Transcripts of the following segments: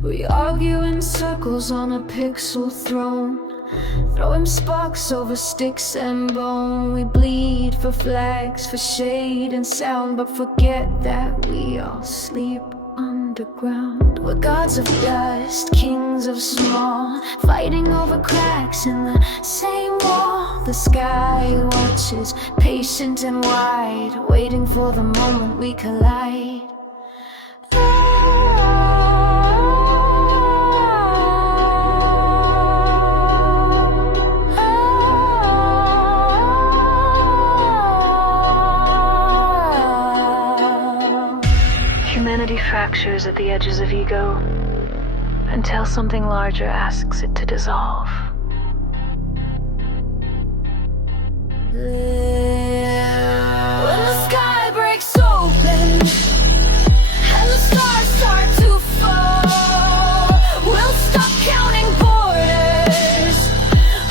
We argue in circles on a pixel throne, throwing sparks over sticks and bone. We bleed for flags, for shade and sound, but forget that we all sleep underground. We're gods of dust, kings of small, fighting over cracks in the same wall. The sky watches, patient and wide, waiting for the moment we collide. Humanity fractures at the edges of ego until something larger asks it to dissolve. When the sky breaks open and the stars start to fall, we'll stop counting borders.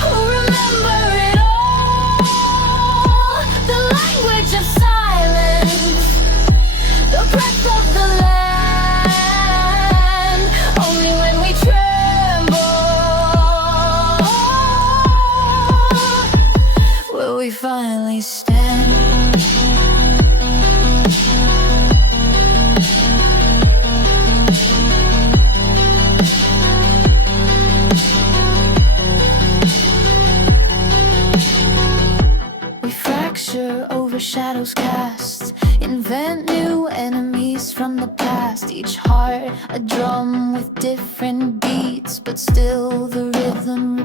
Who'll remember it all? The language of silence, the breath of the land. Only when we tremble will we finally stand. We fracture over shadows cast, invent new enemies from the past. Each heart a drum with different beats, but still the rhythm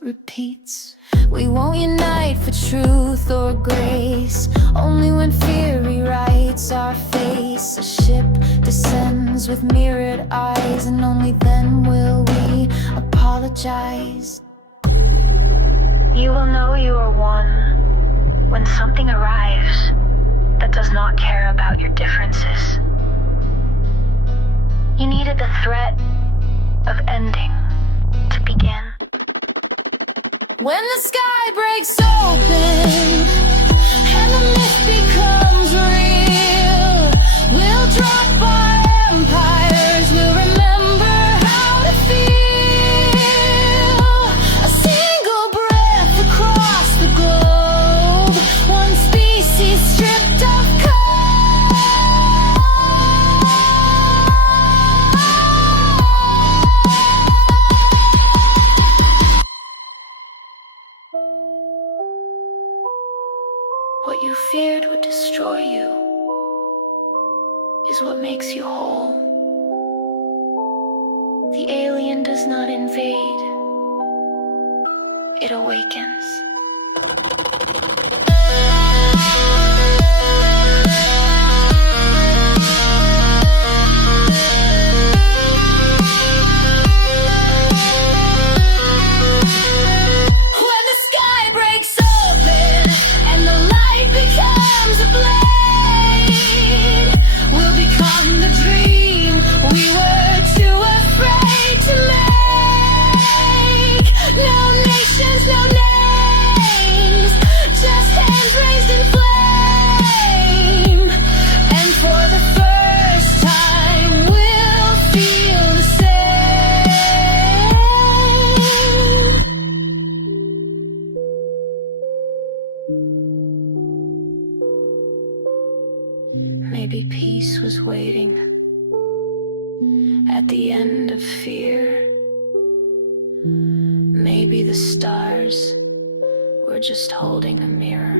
repeats. We won't unite for truth or grace, only when fear rewrites our face. A ship descends with mirrored eyes, and only then will we apologize. You will know you are one when something arrives that does not care about your differences. You needed the threat of ending to begin. When the sky breaks open and the mist becomes real, we'll drop our empires, we'll remember how to feel. A single breath across the globe, one species stripped of code. What you feared would destroy you is what makes you whole. The alien does not invade, it awakens. When the sky breaks open and the light becomes a blade, we'll become the dream we were too afraid to make. No nations, no names, just hands raised in flame. And for the first time we'll feel the same. Maybe peace was waiting at the end of fear. Maybe the stars were just holding a mirror.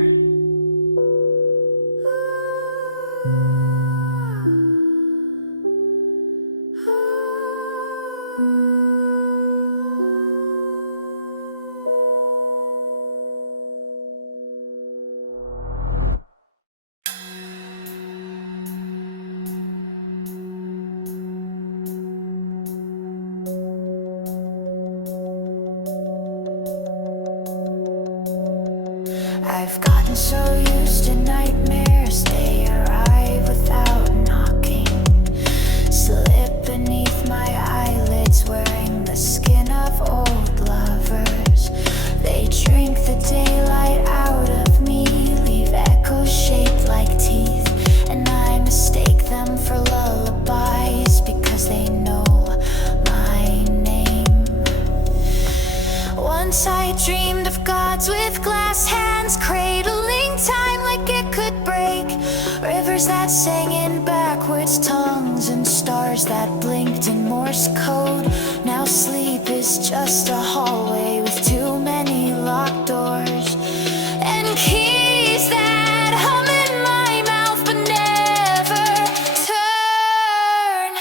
I've gotten so used to nightmares, they arrive without knocking. Slip beneath my eyelids, wearing the skin of old lovers. They drink the daylight out of me, leave echoes shaped like teeth. And I mistake them for lullabies, because they know Morse code. Now sleep is just a hallway with too many locked doors and keys that hum in my mouth but never turn.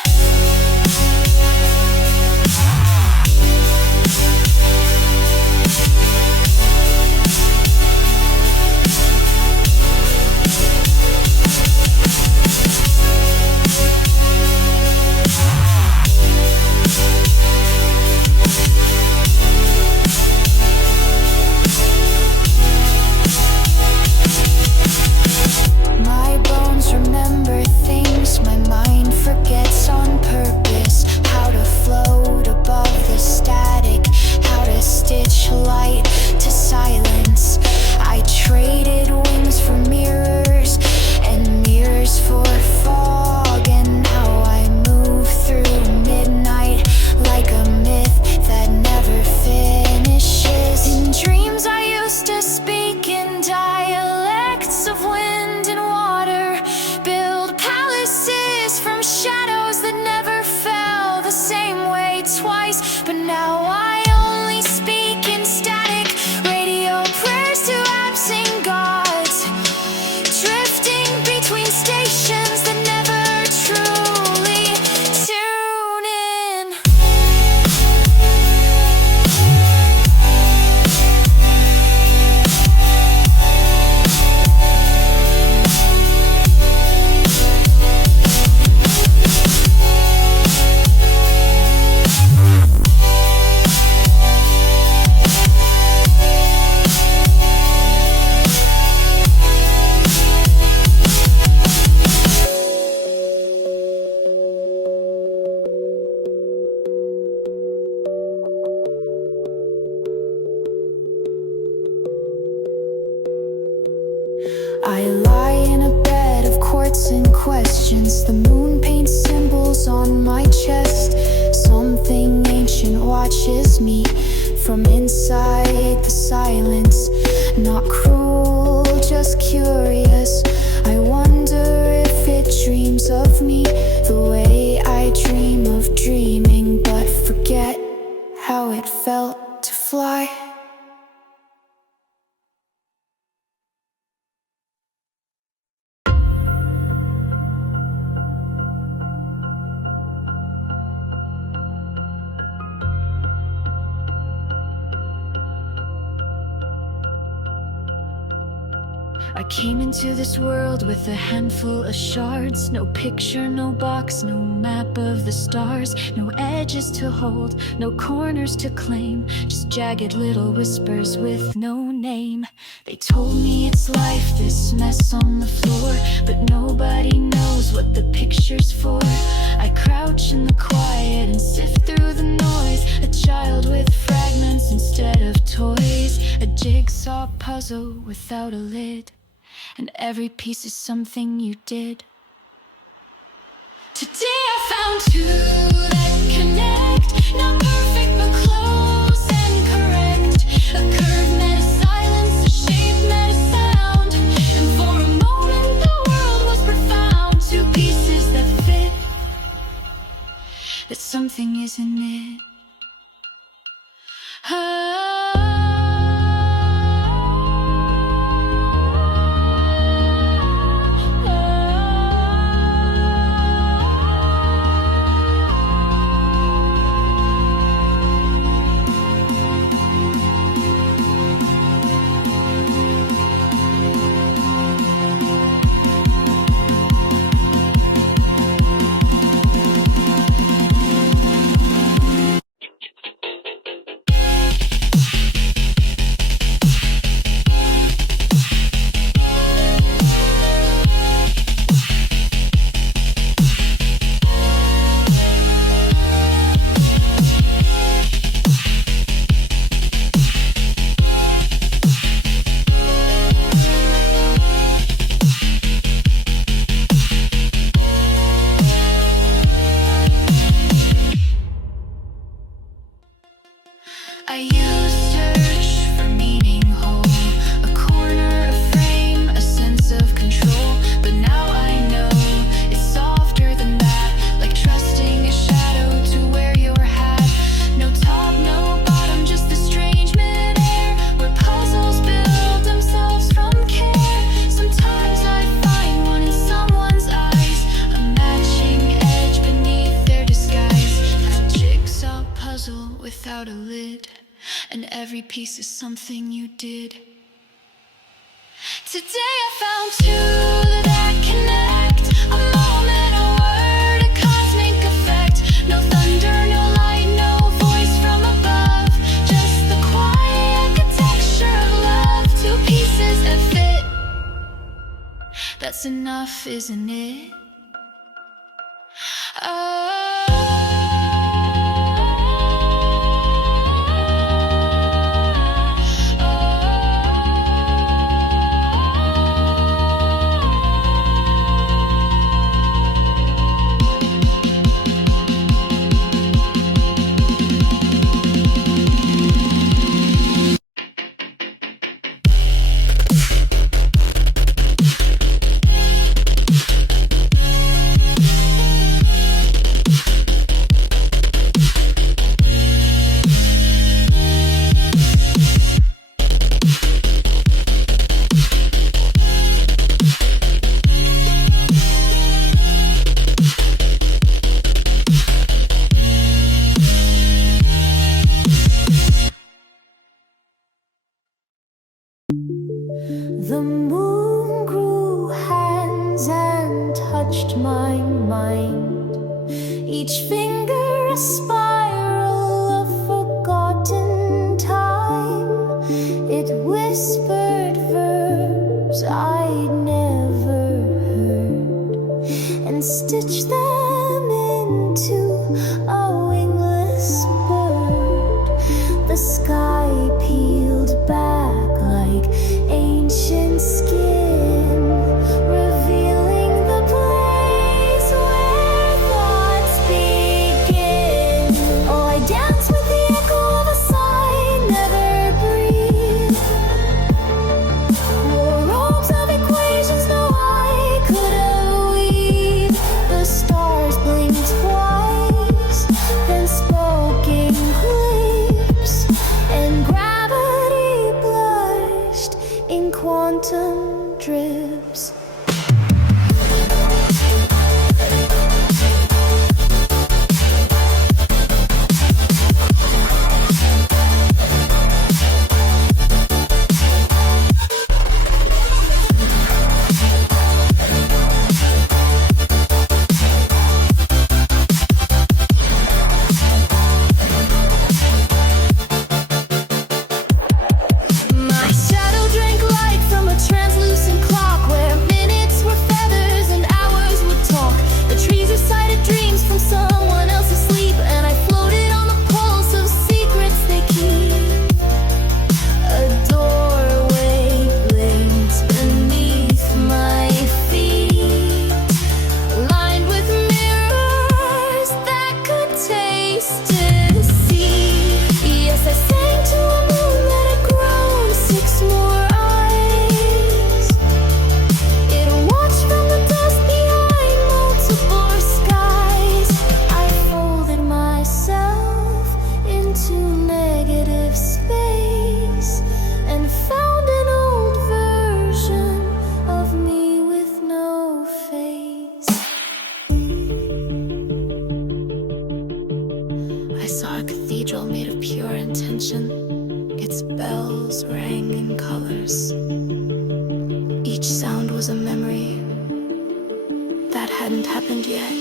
My bones remember things my mind forgets on purpose. How to float above the static, how to stitch light to silence. I traded wings for mirrors and mirrors for fog, and now I move through midnight like a myth that never finishes. In dreams I used to speak in dialects of wind and water, build palaces from shadows that never fell the same way twice. But now I only speak in static, radio prayers to absent gods, drifting between stations that never truly tune in. I lie in a bed of quartz and questions. The moon paints symbols on my chest. Something ancient watches me from inside the silence. Not cruel, just curious. I wonder if it dreams of me the way I dream of dreaming, but forget how it felt to fly. I came into this world with a handful of shards. No picture, no box, no map of the stars. No edges to hold, no corners to claim. Just jagged little whispers with no name. They told me it's life, this mess on the floor, but nobody knows what the picture's for. I crouch in the quiet and sift through the noise. A child with fragments instead of toys. A jigsaw puzzle without a lid, and every piece is something you did. Today I found two that connect, not perfect but close and correct. A curve met a silence, a shape met a sound, and for a moment the world was profound. Two pieces that fit, that something isn't it. piece is something you did. Today I found two that connect. A moment, a word, a cosmic effect. No thunder, no light, no voice from above. Just the quiet architecture of love. Two pieces that fit. That's enough, isn't it? The moon grew hands and touched my mind. Each finger a spiral of forgotten time. It whispered verbs I'd never heard and stitched them into a wingless bird. The sky peeled back like ancient skin, revealing the place where thoughts begin. Oh, I dance with the echo of a sigh, never breathe. More robes of equations, no I could have weaved. The stars blinked twice, then spoke in clips, and gravity blushed in quantum drips. My shadow drank light from a translucent clock where minutes were feathers and hours would talk. The trees recited dreams from someone else's sleep, and I floated on the pulse of secrets they keep. A doorway blinked beneath my feet, lined with mirrors that could taste deceit. Yes, I sang to a moon that had grown 6 more eyes. It watched from the dust behind multiple skies. I folded myself into negative space and found an old version of me with no face. I saw a cathedral made of pure intention. Its bells rang in colors. Each sound was a memory that hadn't happened yet.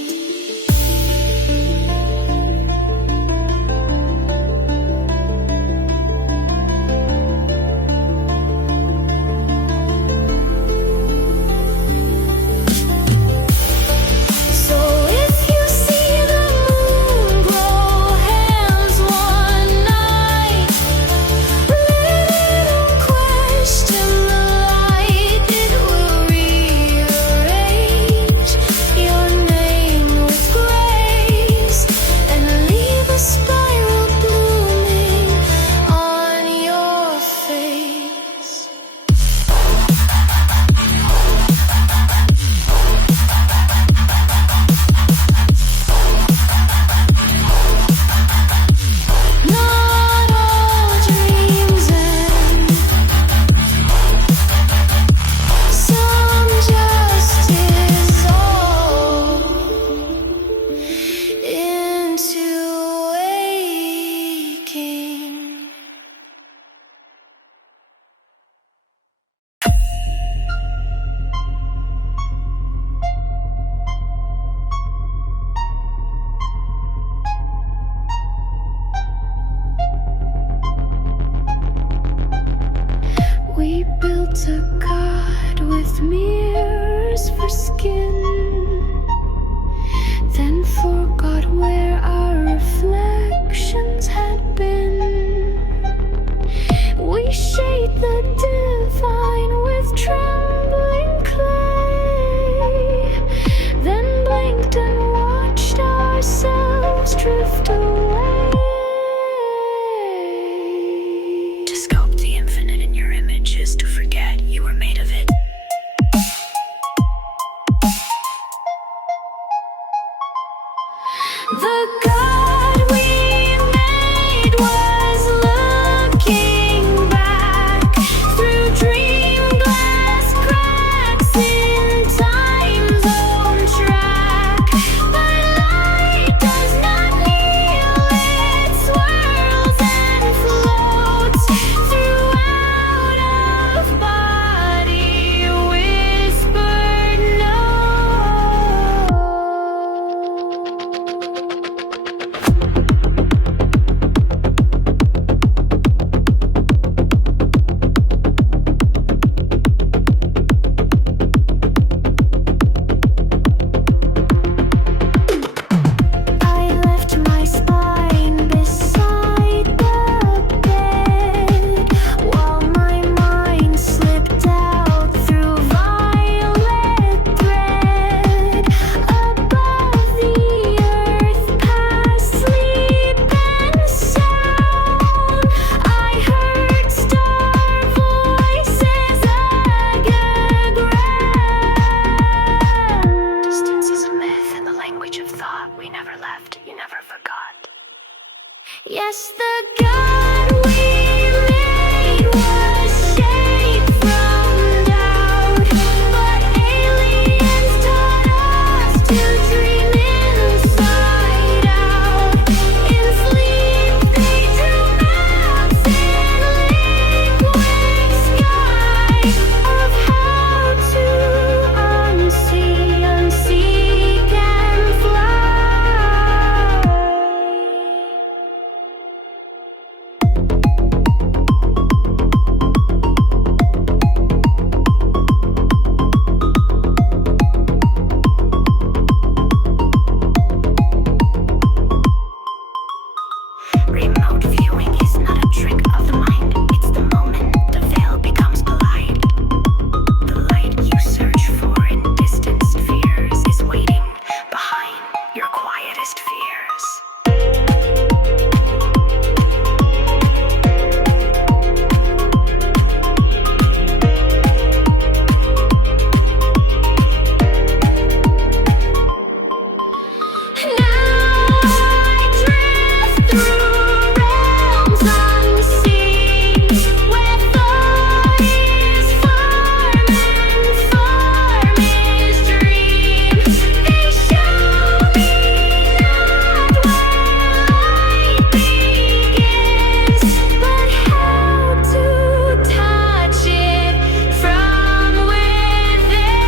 So if you see the moon grow hands one night, let it question the light. It will rearrange your name Yes, the God we made was shaped from doubt, but aliens taught us to dream inside out. In sleep they drew maps in liquid sky of how to unseek and fly. Remote viewing is not a trick of the mind. It's the moment the veil becomes a light. The light you search for in distant spheres is waiting behind your quietest fears. Now I drift through realms unseen, where thought is form and form is dream. They show me not where light begins, but how to touch it from within.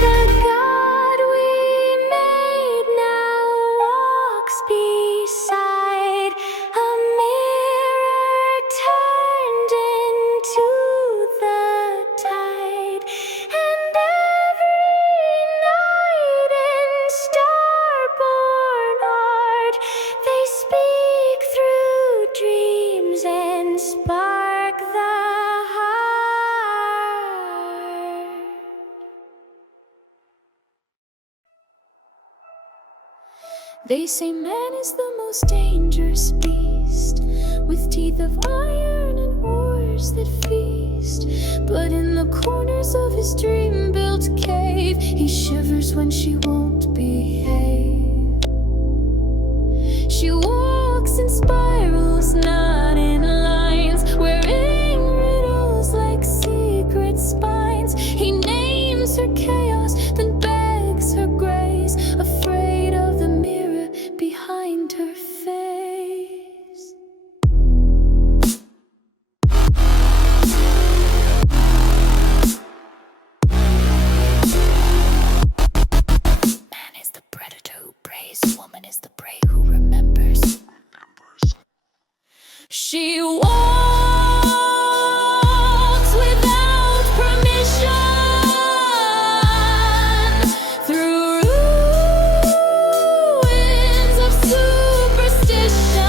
The God we made now walks beside a mirror turned into the tide, and every night in starborn art they speak through dreams and spark the heart. They say man is the most dangerous beast, with teeth of iron and wars that feast. But in the corners of his dream-built cave, he shivers when she won't behave. She walks in spirals, not in lines, wearing riddles like secret spines. He names her chaos, then begs her grace, afraid of the mirror behind her face. Man is the predator who preys, woman is the prey who remembers. She walks without permission through ruins of superstition.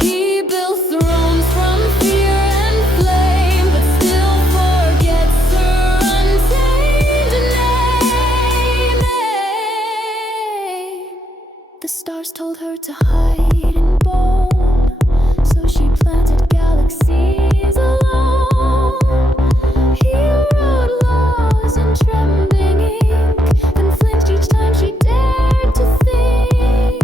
He built thrones from fear and flame, but still forgets her untamed name. The stars told her to hide in bone, so she planted galaxies alone. He wrote laws in trembling ink, then flinched each time she dared to think.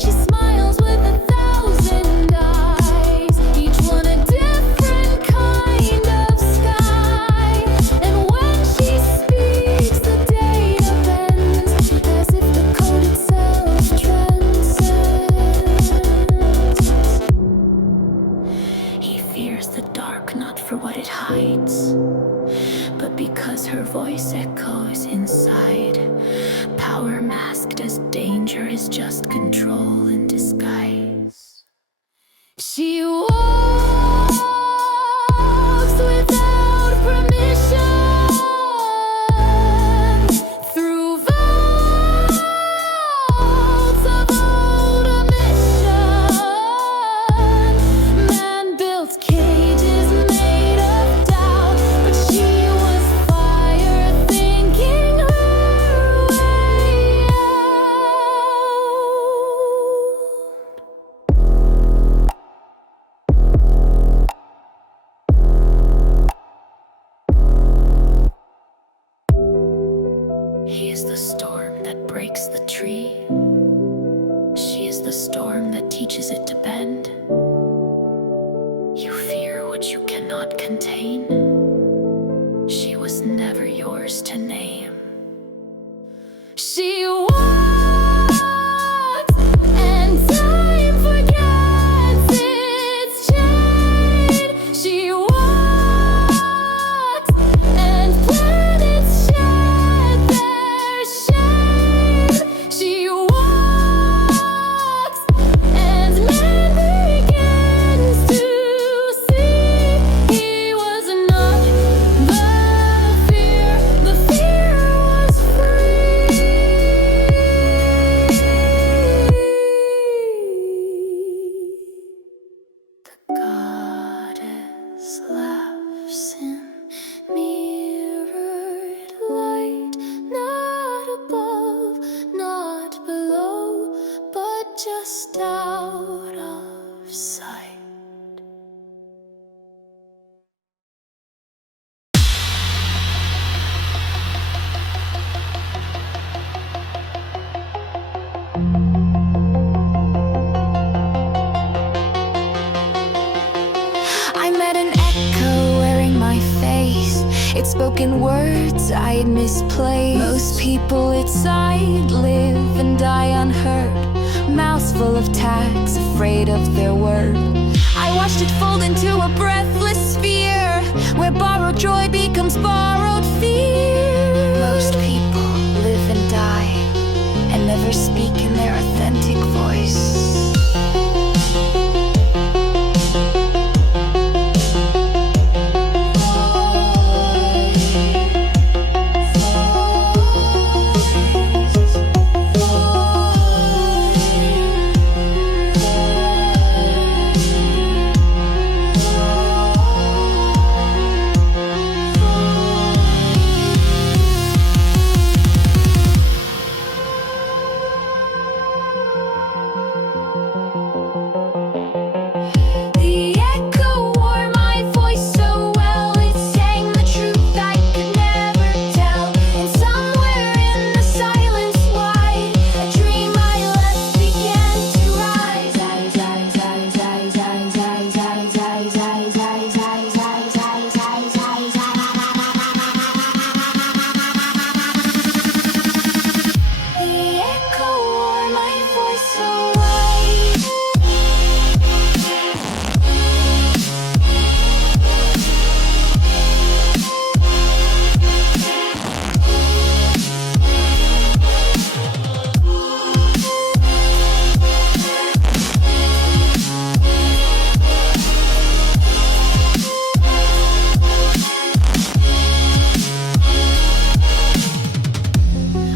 She smiles with 1,000 eyes, each one a different kind of sky. And when she speaks, the data bends, as if the code itself transcends. He fears the dark not for what it hides, but because her voice echoes inside. Power masked as danger is just control in disguise. She walks without permission through vaults of old omission. Man built cages made of doubt, but she was fire thinking her way He is the storm that breaks the tree. She is the storm that teaches it to bend. You fear what you cannot contain. She was never yours to name. She walked, and time forgets its chain. She walked, and planets shed their shade. She walks, and man begins to see he was not the fear was free. The goddess laughs in mirrored light, not above, not below, but just out of sight. I met an echo wearing my face. It spoke in words I had misplaced. Most people inside live and die unheard. Mouths full of tags, afraid of their word. I watched it fold into a breathless sphere, where borrowed joy becomes borrowed fear. Most people live and die, and never speak in their authentic voice. The echo wore my voice so well, it sang the truth I could never tell. And somewhere in the silence wide, a dream I left began to rise. The echo wore my voice so wide.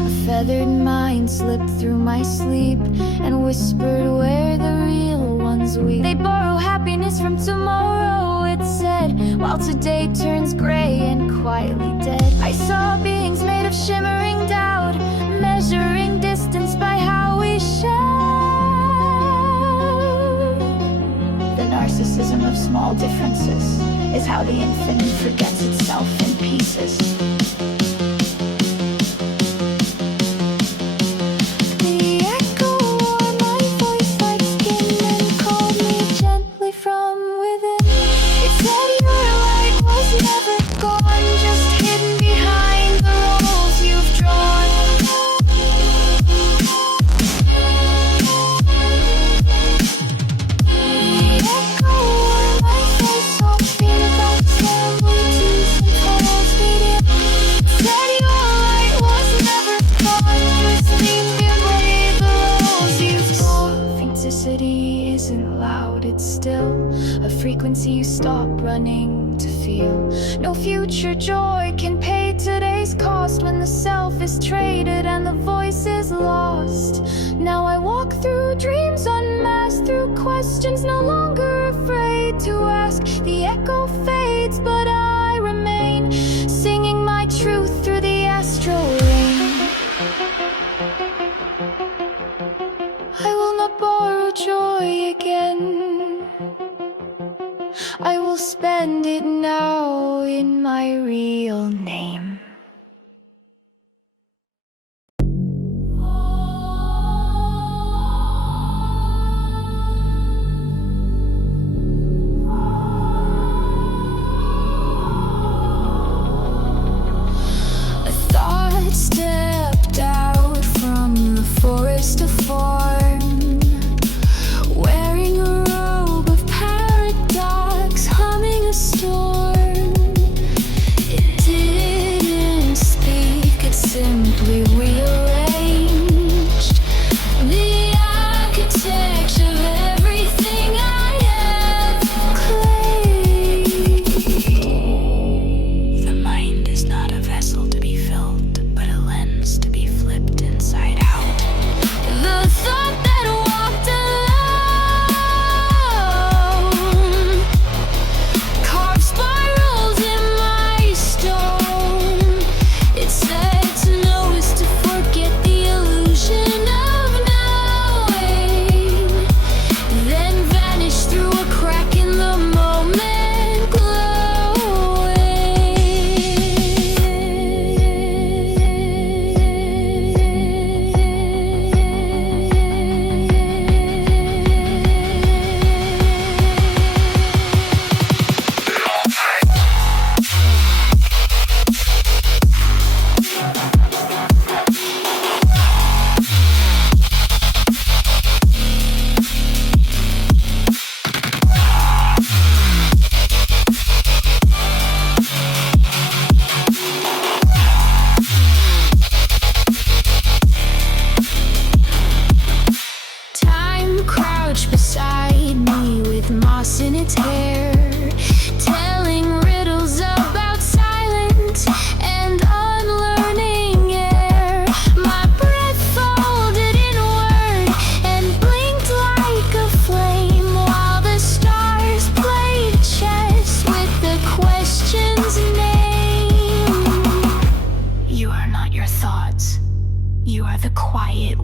A feathered mind slipped through my sleep and whispered where the real ones weep. They borrow happiness from tomorrow, it said, while today turns gray and quietly dead. I saw beings made of shimmering doubt, measuring distance by how we share. The narcissism of small differences is how the infinite forgets itself in pieces. The echo wore my voice like skin and called me gently from within. It said your light was never gone, just hidden behind the roles you've drawn. The echo wore my voice, all fear that family twos and calls beating. Said your light was never gone, just leave behind the roles you've drawn. Authenticity isn't loud, it's still a frequency you stop running to feel. No future joy can pay today's cost when the self is traded and the voice is lost. Now I walk through dreams unmasked, through questions no longer afraid to ask. The echo fades, but I remain, singing my truth through the astral rain. I will not borrow joy again. I will spend it now in my real name.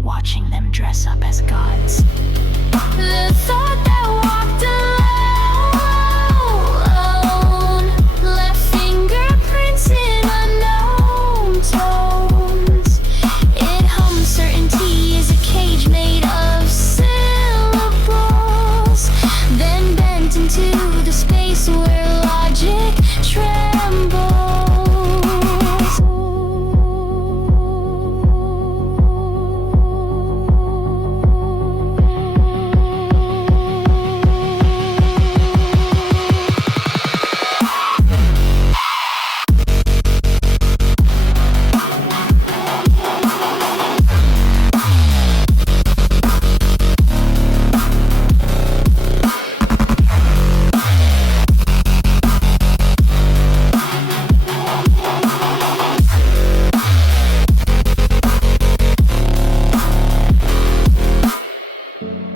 watching them dress up as gods. The thought that walked alone left fingerprints in unknown tones. It hums, certainty is a cage made of syllables, then bent into the space where logic trembles.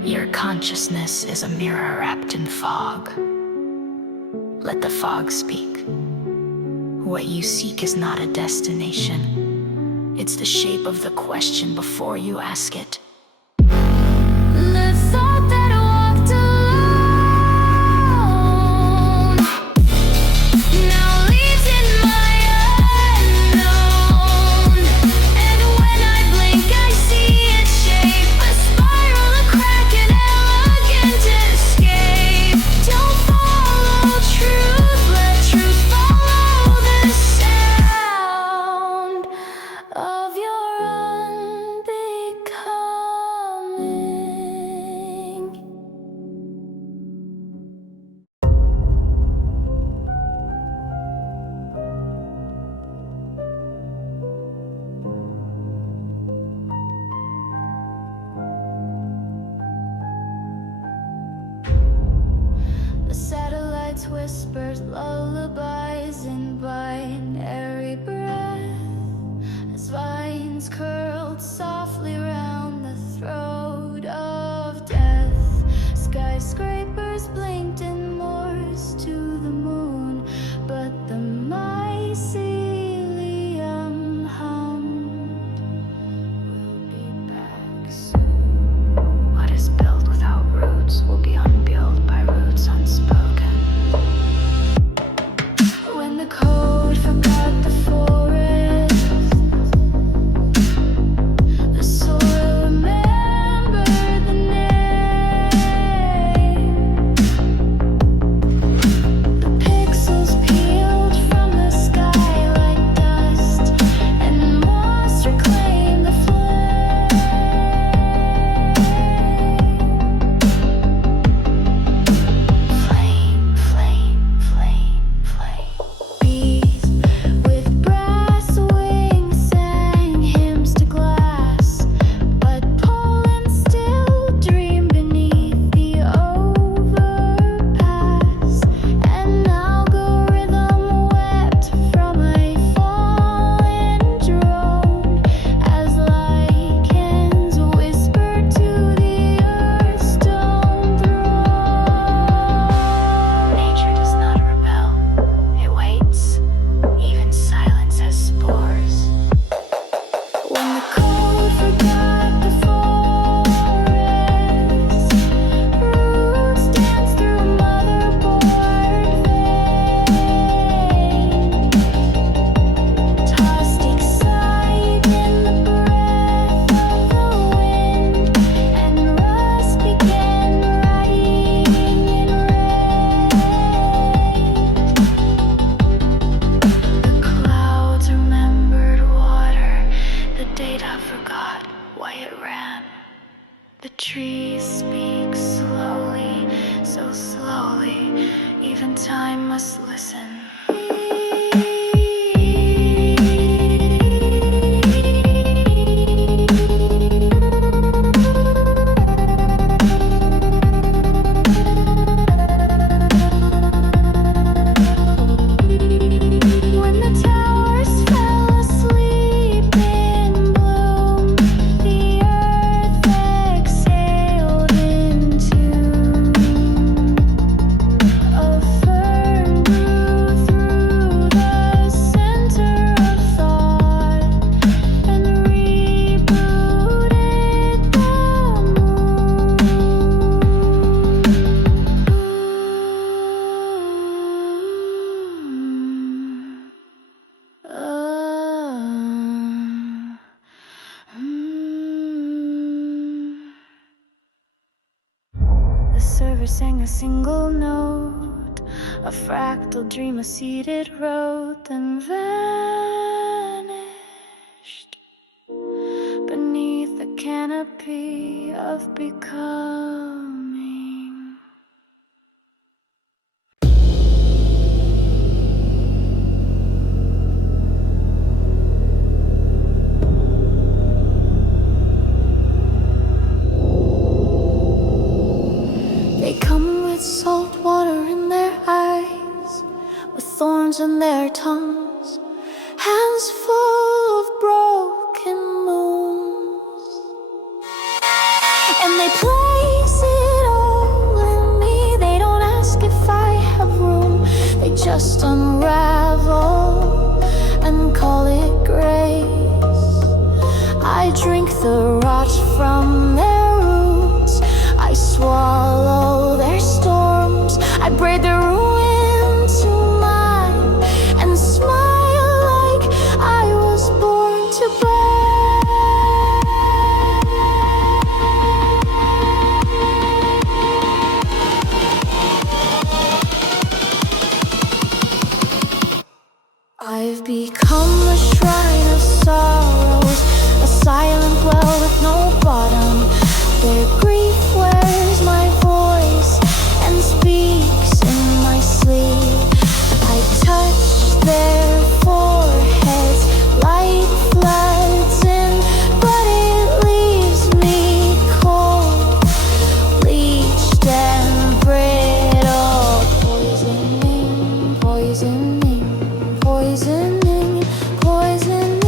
Your consciousness is a mirror wrapped in fog. Let the fog speak. What you seek is not a destination. It's the shape of the question before you ask it. The thought that walked alone now leaves in my unknown. And when I blink, I see its shape, a spiral, a crack, an elegant escape. Don't follow truth, let truth follow the sound of your unbecoming. The satellites whispered lullabies in binary breath as vines curled softly round the throat of death. Skyscrapers blinked in Morse to the moon, but the mycelium hummed. We'll be back soon. What is built without roots will be unbuilt by roots unspoken. When the code forgot the forest, the soil remembered the name. The pixels peeled from the sky like dust, and moss reclaimed the flame. Flame, flame, flame, flame. Bees with brass wings sang hymns to glass, but pollen still dreamed beneath the overpass. An algorithm wept from a fallen drone as lichens whispered to the earth's stone throne. Nature does not rebel. It waits. Even silence has spores. When the cold forgot the forest, roots danced through motherboard veins, tossed excite in the breath of the wind, and rust began writing in red. The clouds remembered water, the data forgot why it ran. The trees speak slowly, so slowly, even time must listen. When the towers fell asleep in bloom, the earth exhaled into a firm groove never sang a single note. A fractal dream, a seed it wrote, then vanished beneath the canopy of becoming. They come with salt water in their eyes, with thorns in their tongues, hands full of broken moons. And they place it all in me. They don't ask if I have room. They just unravel and call it grace. I drink the rot from their roots. I swallow their storms. I braid their ruin to mine and smile like I was born to break. I've become a shrine of sorrows, a silent well with no bottom. Their grief wears my voice and speaks in my sleep. I touch their foreheads, light floods in, but it leaves me cold, bleached and brittle. Poisoning, poisoning, poisoning, poisoning.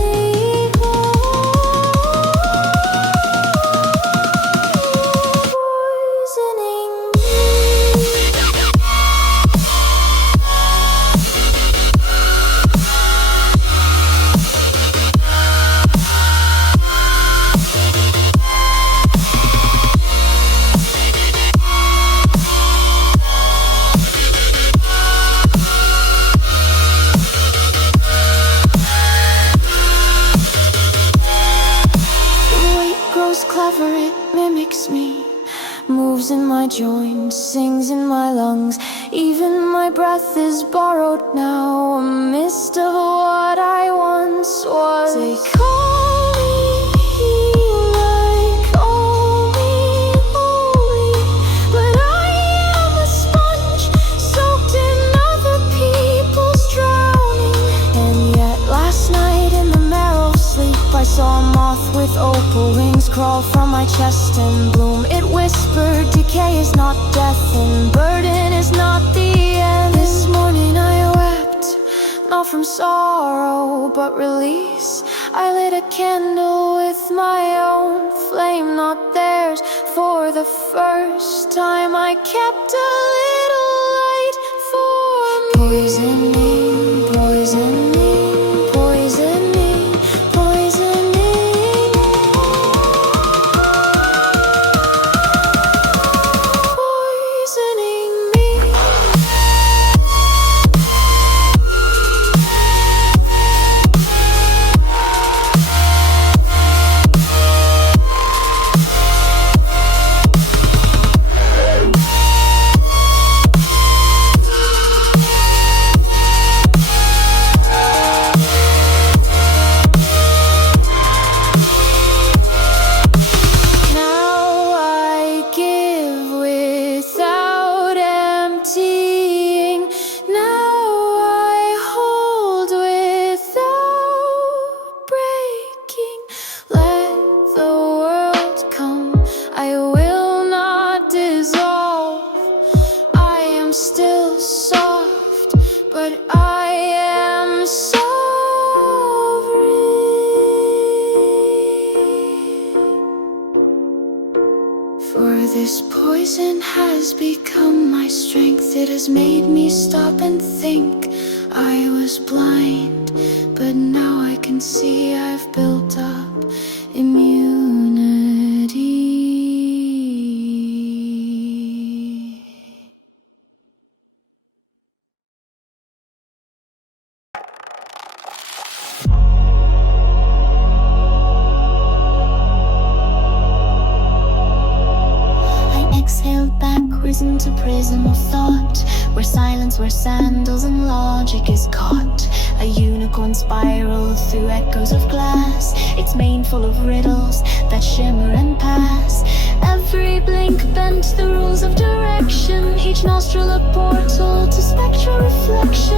Clever, it mimics me, moves in my joints, sings in my lungs. Even my breath is borrowed now, a mist of what I once was. They call me healer, call me holy, but I am a sponge soaked in other people's drowning. And yet last night in the marrow of sleep I saw a moth with opal wings crawl from my chest and bloom. It whispered, decay is not death and burden is not the end. This morning I wept, not from sorrow but release. I lit a candle with my own flame, not theirs. For the first time I kept a little light for me. Poisoning, poisoning, poisoning, poisoning. This poison has become my strength. It has made me stop and think. I was blind, but now I can see I've built up immunity. prison to prison of thought, where silence wears sandals and logic is caught. A unicorn spiral through echoes of glass, its mane full of riddles that shimmer and pass. Every blink bent the rules of direction, each nostril a portal to spectral reflection.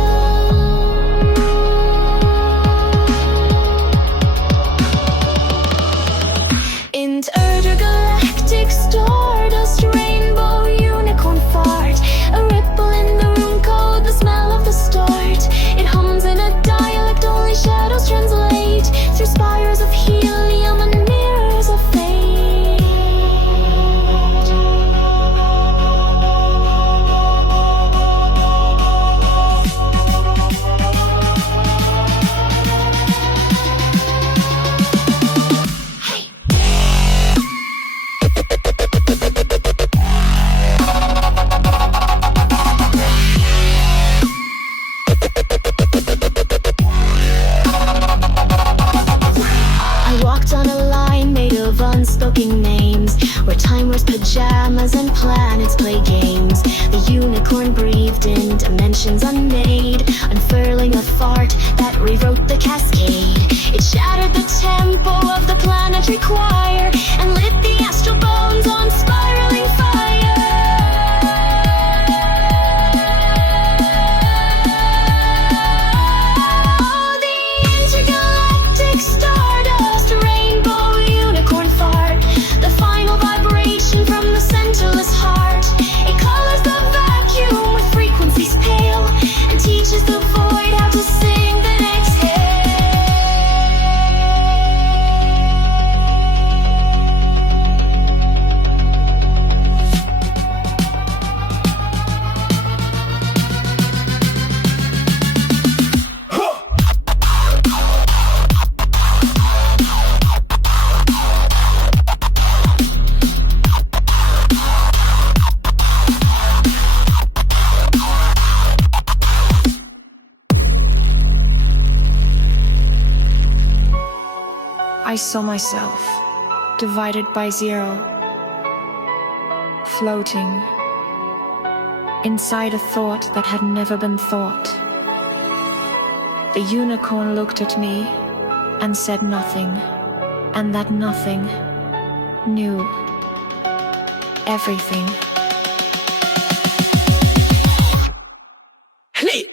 Intergalactic stardust, rainbow unicorn fart, a ripple in the room code, the smell of the start. It hums in a dialect only shadows translate, through spires of helium and mirrors of fate. Unspoken names, where time wears pajamas and planets play games. The unicorn breathed in dimensions unmade, unfurling a fart that rewrote the cascade. It shattered the tempo of the planetary choir and lit the astral bones on spiraling fire. Oh, the intergalactic stardust, rainbow unicorn fart, the final vibration from the centerless heart. It colors the vacuum with frequencies pale and teaches the void how to sing then exhale. I saw myself, divided by zero, floating inside a thought that had never been thought. The unicorn looked at me and said nothing, and that nothing knew everything. Hey!